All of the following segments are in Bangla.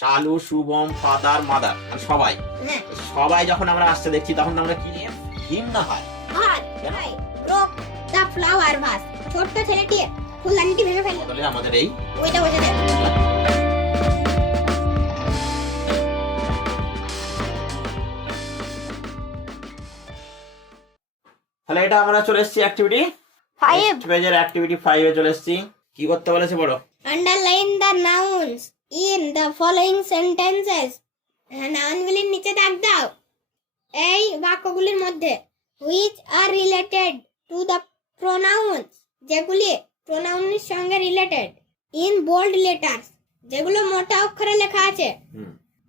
শালু, শুভম, ফাদার, মাদার, মানে সবাই হ্যাঁ সবাই যখন আমরা আসতে দেখছি তখন আমরা কি হিম না হয় আর কেন? ভাই ব্রোক দ্য ফ্লাওয়ার ভাস, ছোট্ট ছেলেটি ফুলদানিটি ভেঙে ফেললো। বদলে আমাদের এই ওইটা বসে দে। তাহলে এটা আমরা চলে এসেছি অ্যাক্টিভিটি 5. পেজের অ্যাক্টিভিটি 5 এ চলে এসেছি। কি করতে বলেছে বলো? Underline the nouns in the following sentences. নাউনগুলির নিচে দাগ দাও এই বাক্যগুলির মধ্যে। which are related to the pronouns, যেগুলি প্রোনাউনের সঙ্গে রিলেটেড। in bold letters, যেগুলো মোটা অক্ষরে লেখা আছে।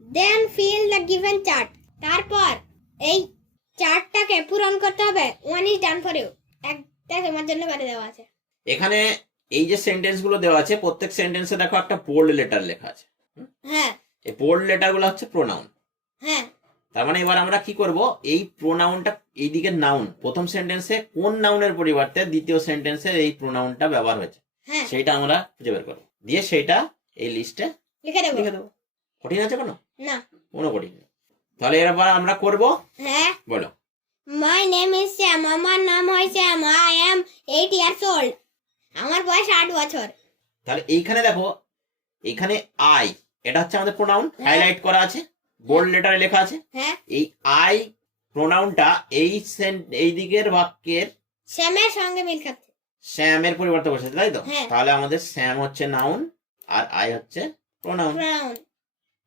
then fill the given chart, তারপর এই চার্টটাকে পূরণ করতে হবে। one is done for you, একটা তোমার জন্য করে দেওয়া আছে। এখানে এই যে সেন্টেন্স গুলো দেওয়া আছে প্রত্যেক সেন্টেন্সে দেখো একটা বোল্ড লেটার লেখা আছে। হ্যাঁ এই বোল্ড লেটার গুলো হচ্ছে প্রোনাউন। হ্যাঁ তার মানে এবার আমরা কি করব, এই প্রোনাউনটা এইদিকে নাউন, প্রথম সেন্টেন্সে কোন নাউনের পরিবর্তে দ্বিতীয় সেন্টেন্সে এই প্রোনাউনটা ব্যবহার হয়েছে হ্যাঁ সেইটা আমরা খুঁজে বের করবো, দিয়ে সেইটা এই লিস্টে লিখে দেবো। লিখে দেবো। কঠিন আছে কোনো? না। কোনো কঠিন নেই। তাহলে এবার আমরা করব, হ্যাঁ বলো। মাই নেম ইজ শ্যাম, আমার নাম হয় শ্যাম, আই এম 8 ইয়ার্স ওল্ড, আমার বয়স 8 বছর। তাহলে এইখানে দেখো, এইখানে আই, এটা হচ্ছে আমাদের প্রোনাউন, হাইলাইট করা আছে, বোল্ড লেটারে লেখা আছে। হ্যাঁ এই আই প্রোনাউনটা এই দিকের বাক্যের শ্যামের সঙ্গে মিল খাচ্ছে। শ্যামের পরিবর্তে বসেছে, তাই তো? হ্যাঁ। তাহলে আমাদের শ্যাম হচ্ছে নাউন আর আই হচ্ছে প্রোনাউন, প্রোনাউন।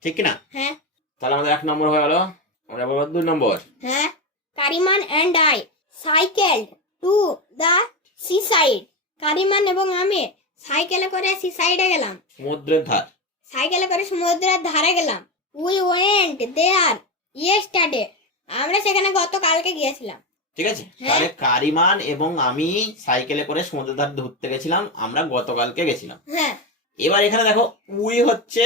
ঠিক কি না? হ্যাঁ তাহলে আমাদের 1 নম্বর হয়ে গেল। আমরা বলবো 2 নম্বর। হ্যাঁ Kariman and I cycled to the sea side, Kariman এবং আমি সাইকেলে করে সি সাইডে গেলাম, সমুদ্রের ধার। সাইকেলে করে সমুদ্রের ধারে গেলাম। উই ওয়েন্ট দেয়ার ইয়েস্টারডে, আমরা সেখানে গতকালকে গিয়েছিলাম। ঠিক আছে, হ্যাঁ। তাহলে কারিমান এবং আমি সাইকেলে করে সমুদ্রের ধার ঘুরতে গেছিলাম, আমরা গতকালকে গেছিলাম। হ্যাঁ এবার এখানে দেখো উই হচ্ছে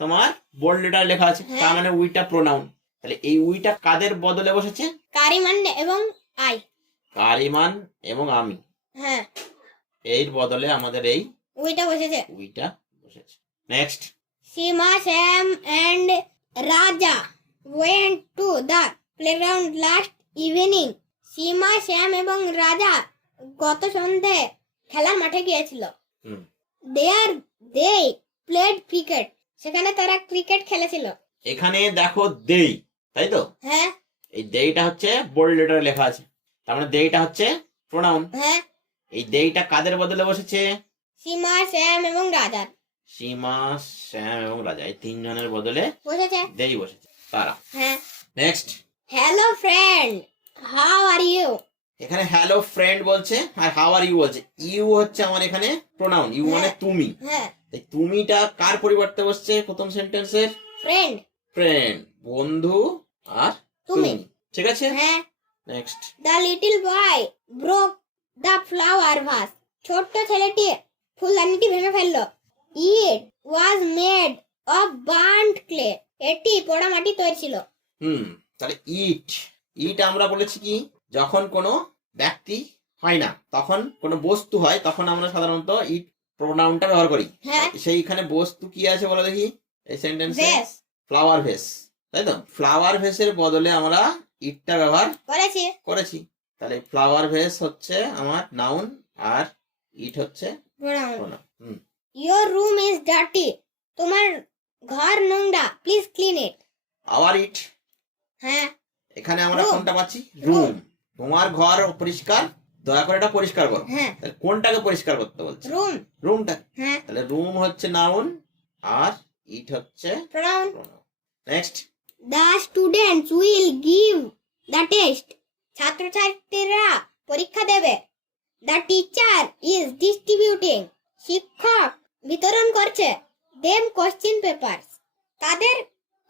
তোমার বোল্ড লেটার লেখা আছে, হ্যাঁ। তার মানে উইটা প্রোনাউন। তাহলে এই উইটা কাদের বদলে বসেছে? কারিমান এবং আই। কারিমান এবং আমি, হ্যাঁ এর বদলে আমাদের এই উইটা বসেছে। উইটা বসেছে। Next. Seema, Shyam and Raja went to the playground last evening, Seema, Shyam এবং রাজা গত সন্ধে খেলার মাঠে গিয়েছিল। দে প্লেড ক্রিকেট, সেখানে তারা ক্রিকেট খেলেছিল। এখানে দেখো দেই, তাই তো? হ্যাঁ এই দেইটা হচ্ছে বোল্ড লেটারে লেখা আছে, তার মানে দেইটা হচ্ছে প্রোনাউন। হ্যাঁ এই দেইটা কাদের বদলে বসেছে? সীমা, শ্যাম এবং রাজার সীমা, শ্যাম এবং রাজা, এই 3 জনের বদলে বসেছে। দেই বসেছে তারা। হ্যাঁ next. Hello friend, how are you, এখানে হ্যালো ফ্রেন্ড বলছে আর হাউ আর ইউ বলছে। ইউ হচ্ছে আমার এখানে প্রোনাউন, ইউ মানে তুমি। হ্যাঁ এই তুমিটা কার পরিবর্তে বসছে প্রথম সেন্টেন্সের? ফ্রেন্ড, ফ্রেন্ড, বন্ধু আর তুমি। তুমি, ঠিক আছে? হ্যাঁ next. The little boy broke the flower vase, ছোট্ট ছেলেটি ফুলদানিটি ভেঙে ফেললো। It was made of burned clay, এটি পোড়া মাটি তৈরি ছিল। তাহলে ইট, ইট আমরা বলেছি কি, যখন কোনো ব্যক্তি হয় না, তখন কোনো বস্তু হয়, তখন আমরা সাধারণত ইট প্রোনাউনটা ব্যবহার করি। হ্যাঁ সেইখানে বস্তু কি আছে বলো দেখি এই সেন্টেন্সে? ভেস ফ্লাওয়ার ভেস, তাই তো? ফ্লাওয়ার ভেসের বদলে আমরা ইটটা ব্যবহার করেছি। করেছি। তাহলে ফ্লাওয়ার ভেস হচ্ছে আমার নাউন আর ইট হচ্ছে pronoun. Pronoun. Your room is dirty, তোমার ঘর নোংরা, প্লিজ ক্লিন ইট। আওয়ার ইট, হ্যাঁ এখানে আমরা Room. কোনটা পাচ্ছি? রুম। তোমার ঘর পরিষ্কার, দয়া করে এটা পরিষ্কার করো। হ্যাঁ তাহলে কোনটাকে পরিষ্কার করতে বলছে? রুম। রুমটা। হ্যাঁ তাহলে রুম হচ্ছে নাউন আর ইট হচ্ছে pronoun. Pronoun. Next. The students will give the test, ছাত্রছাত্রীরা পরীক্ষা দেবে। দ্য টিচার ইজ ডিস্ট্রিবিউটিং, শিক্ষক বিতরণ করছে। দেম কোশ্চেন পেপার, তাদের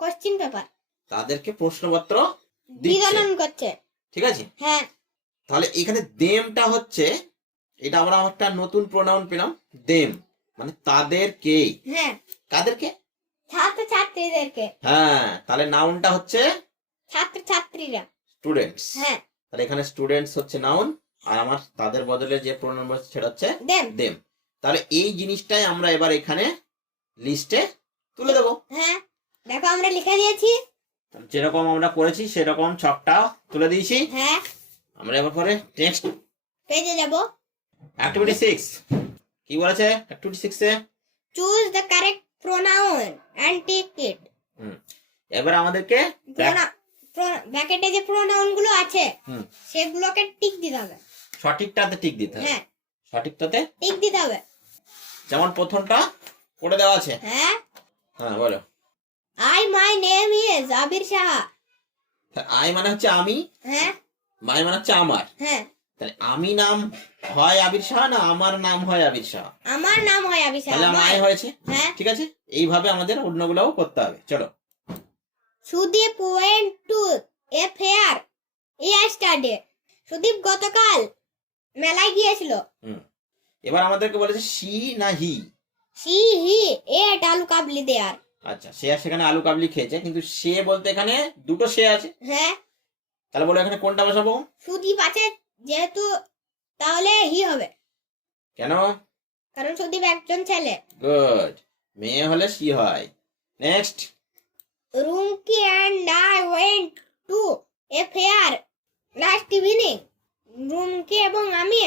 কোশ্চেন পেপার তাদেরকে প্রশ্নপত্র দিচ্ছে, বিতরণ করছে। ঠিক আছে? হ্যাঁ তাহলে এখানে দেমটা হচ্ছে, এটা আমরা একটা নতুন প্রোনাউন পেলাম, দেম মানে তাদেরকে। হ্যাঁ কাদেরকে? ছাত্রছাত্রীদেরকে। হ্যাঁ, তাহলে নাউনটা হচ্ছে ছাত্রছাত্রীরা। স্টুডেন্টস। হ্যাঁ তাহলে এখানে স্টুডেন্টস হচ্ছে নাউন আর আমার তাদের বদলে যে প্রোনাউন বসছে সেটা হচ্ছে দেম। দেম। তাহলে এই জিনিসটাই আমরা এবার এখানে লিস্টে তুলে দেবো। হ্যাঁ বোর্ডে লিখে দিয়েছি। যেরকম আমরা করেছি সেরকম ছকটা তুলে দিয়েছি। হ্যাঁ, আমরা এবার পরে নেক্সট পেজে যাব। অ্যাক্টিভিটি 6 কি বলেছে? Activity 6 A choose the correct pronoun and tick it. এবার আমাদেরকে ব্র্যাকেটে যে প্রোনাউন গুলো আছে হুম। সেগুলোকে টিক দিতে হবে। সঠিকটাতে টিক দিতে হবে। হ্যাঁ, সঠিকটাতে টিক দিতে হবে। যেমন প্রথমটা করে দেওয়া আছে। হ্যাঁ, হ্যাঁ বলো। মাই name is Abir Saha. I মানে হচ্ছে আমি, হ্যাঁ, মাই মানে হচ্ছে আমার। হ্যাঁ, তাহলে আমি নাম হয় আবির শাহ না আমার নাম হয় আবির শাহ? আমার নাম হয় আবির সাহা। তাহলে মাই হয়েছে। হ্যাঁ, ঠিক আছে, এইভাবে আমাদের অন্যগুলোও করতে হবে। চলো। Sudip went to a fair yesterday. Sudip গতকাল মেলায় গিয়েছিল। এবার আমাদেরকে বলেছে সি না হি। হি এট আলু কাবলি দেয়ার। আচ্ছা, সে আর সেখানে আলু কাবলি খেয়েছে, কিন্তু সে বলতে এখানে দুটো সে আছে। হ্যাঁ, তাহলে বলো এখানে কোনটা বসাবো? সুদীপ আছে যেহেতু, তাহলে হি হবে, কেন? কারণ সুদীপ একজন ছেলে। গুড, মেয়ে হলে সি হয়। Next. Rumki and I went to a fair last evening. Rumki এবং আমি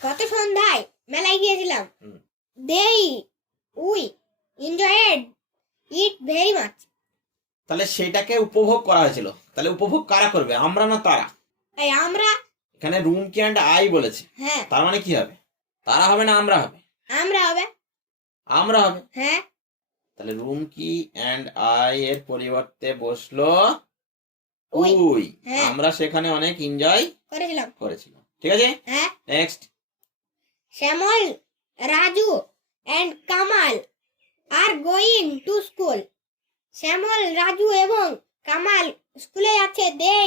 গত সন্ধ্যায় মেলায় গিয়েছিলাম। দেই we enjoyed it very much. তাহলে সেটাকে উপভোগ করা হয়েছিল। তাহলে উপভোগ কারা করবে, আমরা না তারা? এই আমরা। এখানে রুম কি অ্যান্ড আই বলেছে, হ্যাঁ, তার মানে কি হবে? তারা হবে না আমরা হবে? আমরা হবে। আমরা হবে। হ্যাঁ, তাহলে রুম কি অ্যান্ড আই এর পরিবর্তে বসলো উই। উই। হ্যাঁ। আমরা সেখানে অনেক এনজয় করেছিলাম। ঠিক আছে, হ্যাঁ। Next. Shyamal, Raju and Kamal are going to school. Shyamal, Raju এবং কামাল স্কুলে যাচ্ছে। They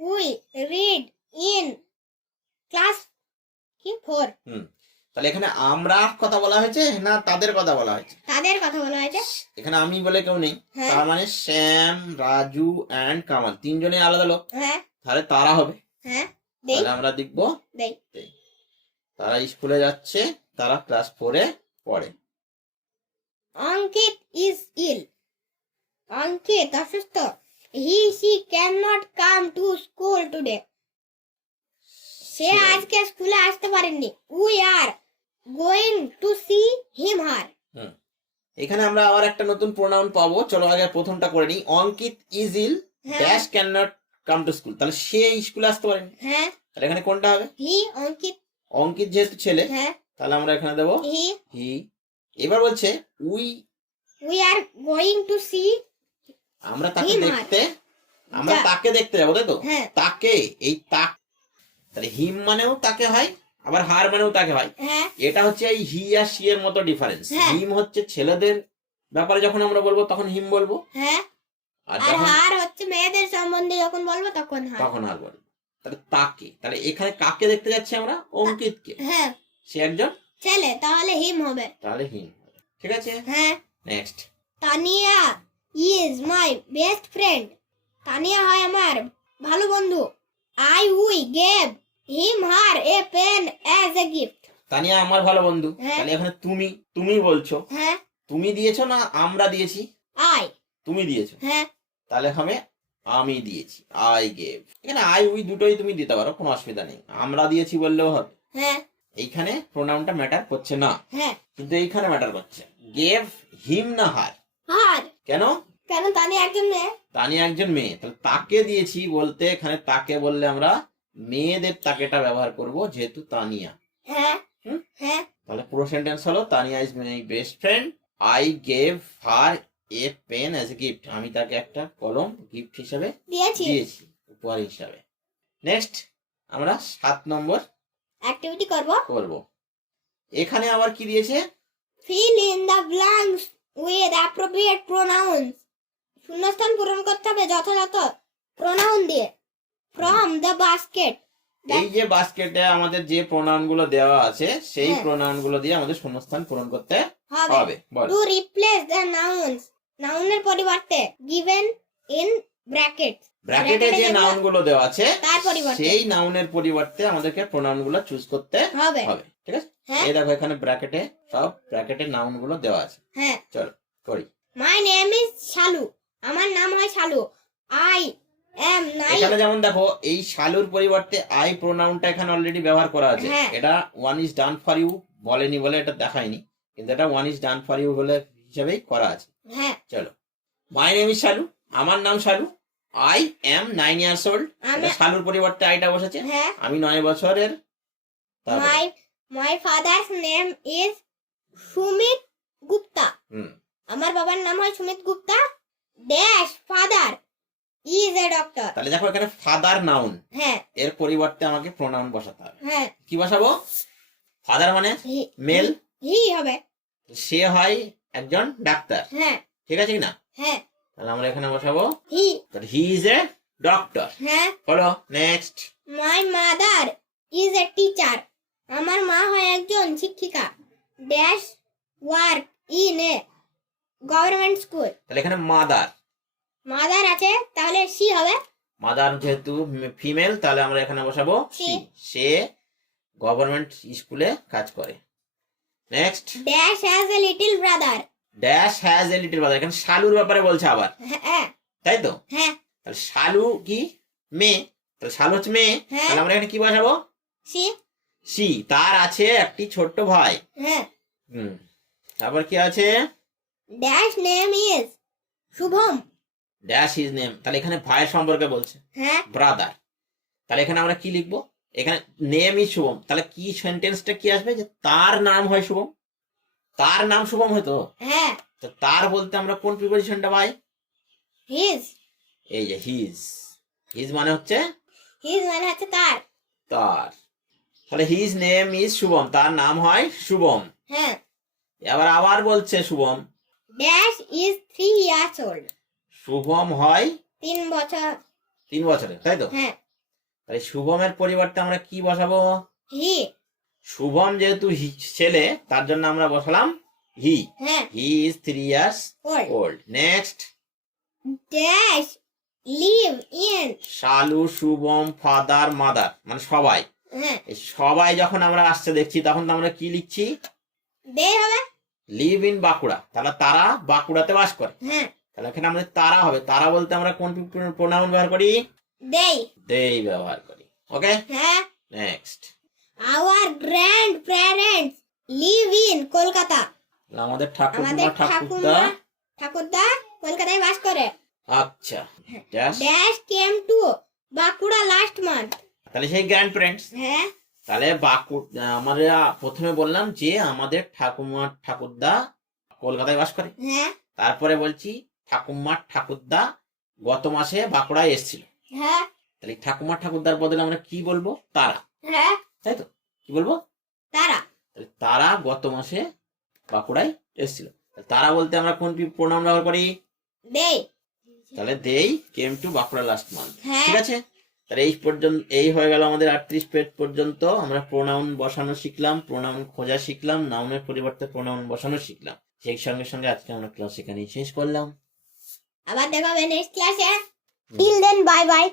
we read in class 4। তাহলে এখানে আমরা কথা বলা হয়েছে না তাদের কথা বলা হয়েছে? তাদের কথা বলা হয়েছে। এখানে আমি বলে কেউ নেই। হ্যাঁ। তার মানে শ্যাম, রাজু এন্ড কামাল তিনজনে আলাদা লোক। হ্যাঁ, তাহলে তারা হবে। হ্যাঁ, দেই তাহলে আমরা লিখবো দেই। তারা স্কুলে যাচ্ছে, তারা ক্লাস 4 এ পড়ে। অঙ্কিত ইজ ইল। অঙ্কিত অসুস্থ। she cannot come to school today. সে আজকে স্কুলে আসতে পারেনি। we are going to see him her. এখানে আমরা আবার একটা নতুন প্রোনাউন পাবো। চলো আগে প্রথমটা করে নিই। Ankit is ill dash can not come to school. তাহলে সে স্কুলে আসতে পারেনি। হ্যাঁ, তাহলে এখানে কোনটা হবে? হি। অঙ্কিত। অঙ্কিত যেহেতু ছেলে, হ্যাঁ, তাহলে আমরা এখানে দেবো হি। হি। এবার বলছে we are going to see আমরা তাকে him দেখতে, আমরা তাকে দেখতে যাবো, তাই তো? হ্যাঁ, তাকে, এই তাক, তাহলে হিম মানেও তাকে হয়, আবার হার মানেও তাকে হয়। হ্যাঁ, এটা হচ্ছে এই হি আর সি এর মতো ডিফারেন্স। হ্যাঁ। হিম হচ্ছে ছেলেদের ব্যাপারে যখন আমরা বলবো তখন হিম বলবো, হ্যাঁ, আর আর যখন হার হচ্ছে মেয়েদের সম্বন্ধে যখন বলবো তখন হার। তখন হার বলবো। তাহলে তাকে, তাহলে এখানে কাকে দেখতে যাচ্ছি আমরা? অঙ্কিতকে। হ্যাঁ, সে একজন ছেলে, তাহলে হিম হবে। তাহলে হিম। ঠিক আছে, হ্যাঁ। Next. Tania is my best friend. Tania হয় আমার ভালো বন্ধু। I we gave him her a pen as a gift. Tania আমার ভালো বন্ধু। হ্যাঁ। তাহলে এখানে তুমি, তুমি বলছো। হ্যাঁ, তুমি দিয়েছো না আমরা দিয়েছি? আই। তুমি দিয়েছো। হ্যাঁ, তাহলে হবে আমি দিয়েছি, আই গেভ। এখানে আই উই দুটোই তুমি দিতে পারো, কোনো অসুবিধা নেই। আমরা দিয়েছি বললেও হবে। হ্যাঁ, এইখানে প্রোনাউনটা ম্যাটার করছে না, হ্যাঁ, কিন্তু এইখানে ম্যাটার করছে। গেভ হিম না হার? হার। কেন? কেন তানিয়া একজন মেয়ে। তানিয়া একজন মেয়ে, তাহলে তাকে দিয়েছি বলতে এখানে তাকে বললে আমরা মেয়েদের তাকেটা ব্যবহার করব, যেহেতু তানিয়া। হ্যাঁ, হুম? হ্যাঁ, তাহলে পুরো সেন্টেন্স হলো Tania is my best friend. I gave her a pen as a gift. আমি তাকে একটা কলম গিফট হিসেবে দিয়েছি। উপহার হিসাবে। নেক্সট আমরা 7 নম্বর অ্যাক্টিভিটি করব। এখানে আবার কি দিয়েছে? Fill in the blanks with appropriate pronounce. শূন্যস্থান পূরণ করতে হবে যথাযথ প্রোনাউন দিয়ে। From the basket. এই যে বাস্কেটে আমাদের যে প্রোনাউন গুলো দেওয়া আছে সেই হ্যাঁ। প্রোনাউন গুলো দিয়ে আমাদের শূন্যস্থান পূরণ করতে হবে। বল। To replace the nouns. নাউনের পরিবর্তে গিভেন ইন ব্র্যাকেট। ব্র্যাকেটে যে নাউন গুলো দেওয়া আছে তার পরিবর্তে, সেই নাউনের পরিবর্তে আমাদেরকে প্রোনাউন গুলো চুজ করতে হবে। ঠিক আছে, হ্যাঁ, এই দেখো এখানে ব্র্যাকেটে সব ব্র্যাকেটে নাউন গুলো দেওয়া আছে। হ্যাঁ। চল করি। My name is Shalu. আমার এখানে যেমন দেখো এই শালুর পরিবর্তে আই প্রোনাউনটা এখানে অলরেডি ব্যবহার করা আছে। হ্যাঁ। এটা one is done for you বলেনি বলে এটা দেখায়নি, কিন্তু এটা one is done for you বলে হিসেবেই করা আছে। হ্যাঁ। চলো, মাই নেম ইজ শালু, আমার নাম শালু, আই এম 9 ইয়ার্স ওল্ড। এটা শালুর পরিবর্তে আইটা বসেছে। হ্যাঁ। আমি 9 বছরের। তারপরে my father's name is Sumit Gupta. হুম, আমার বাবার নাম হয় Sumit Gupta. Dash father is a doctor. তাহলে দেখো এখানে ফাদার নাউন, হ্যাঁ। এর পরিবর্তে আমাকে প্রোনাউন বসাতে হবে। হ্যাঁ। কি বসাবো? ফাদার মানে মেল, হি হবে। সে হয় একজন ডাক্তার। হ্যাঁ। ঠিক আছে কি না? হ্যাঁ। তাহলে আমরা এখানে বসাবো হি। He is a doctor. হ্যাঁ। বলো next. My mother is a teacher. আমার মা হয় একজন শিক্ষিকা। Dash work in a government school. তাহলে এখানে মাদার, মাদার আছে, তাহলে সি হবে। মাদার যেহেতু ফিমেল তাহলে আমরা এখানে বসাবো She. সে গভর্নমেন্ট স্কুলে কাজ করে। Next. Dash has a little brother. Dash has a little brother, এখানে শালুর ব্যাপারে বলছে আবার, হ্যাঁ। তাই তো? হ্যাঁ। তাহলে শালু কি? মেয়ে। তাহলে শালু হচ্ছে মেয়ে। হ্যাঁ। তাহলে আমরা এখানে কি বসাবো? সি। সি, তার আছে একটি ছোট্ট ভাই। হ্যাঁ। হুম, তারপর কি আছে? Dash name is Shubham. Dash is name, তাহলে এখানে ভাইয়ের সম্পর্কে বলছে, হ্যাঁ। ব্রাদার। তাহলে এখানে আমরা কি লিখবো? এখানে নেম ইজ শুভম, তাহলে কি সেন্টেন্সটা কি আসবে? যে তার নাম হয় শুভম, তার নাম শুভম হয়তো। হ্যাঁ। তো তার বলতে আমরা কোন প্রিপোজিশনটা পাই? হিজ। এই যে হিজ, হিজ মানে হচ্ছে হিজ মানে হচ্ছে তার। তার। তাহলে হিজ নেম ইজ শুভম, তার নাম হয় শুভম। হ্যাঁ। এবার আবার বলছে Shubham. Dash is 3 years old. Shubham হয় 3 বছর। 3 বছরের, তাই তো? হ্যাঁ। তাহলে শুভমের পরিবর্তে আমরা কি বসাবো? হি। শুভম যেহেতু ছেলে তার জন্য আমরা বসালাম হি। হ্যাঁ। He is 3 years old. Old. Next. Dash live in. Shalu, Shubham, father, mother মানে সবাই। হ্যাঁ। এই সবাই যখন আমরা আসতে দেখছি তখন তো আমরা কি লিখছি? দে হবে। লিভ ইন বাঁকুড়া, তাহলে তারা বাঁকুড়াতে বাস করে। হ্যাঁ। তাহলে এখানে আমাদের তারা হবে। তারা বলতে আমরা কোন প্রোনাউন ব্যবহার করি? দেই। দেই ব্যবহার করি। ওকে, হ্যাঁ। Next. Our grandparents live in Kolkata. আমাদের আমাদের ঠাকুরদা ঠাকুরদা কলকাতায় বাস করে। আচ্ছা, dash dash came to Bankura last month. তাহলে সেই গ্র্যান্ড প্যারেন্টস। হ্যাঁ। তাহলে আমরা প্রথমে বললাম যে আমাদের ঠাকুরদা কলকাতায় বাস করে। হ্যাঁ। তারপরে বলছি ঠাকুরদা গত মাসে বাঁকুড়ায় এসেছিল। হ্যাঁ। তাহলে ঠাকুরদার বদলে আমরা কি বলবো? তারা, হ্যাঁ। তাই তো? কি বলবো? তারা। তাহলে তারা গত মাসে বাঁকুড়ায় এসেছিল। তারা বলতে আমরা কোন প্রোনাউন ব্যবহার করি? দেই। তাহলে দেই কেম টু বাঁকুড়া লাস্ট মান্থ। হ্যাঁ। ঠিক আছে, তাহলে এই পর্যন্ত এই হয়ে গেল আমাদের 38 পেজ পর্যন্ত। আমরা প্রোনাউন বসানো শিখলাম, প্রোনাউন খোঁজা শিখলাম, নাউনের পরিবর্তে প্রোনাউন বসানো শিখলাম। সেই সঙ্গে সঙ্গে আজকে আমরা ক্লাস এখানেই শেষ করলাম। আবার দেখা হবে নেক্সট ক্লাসে। Till then bye by.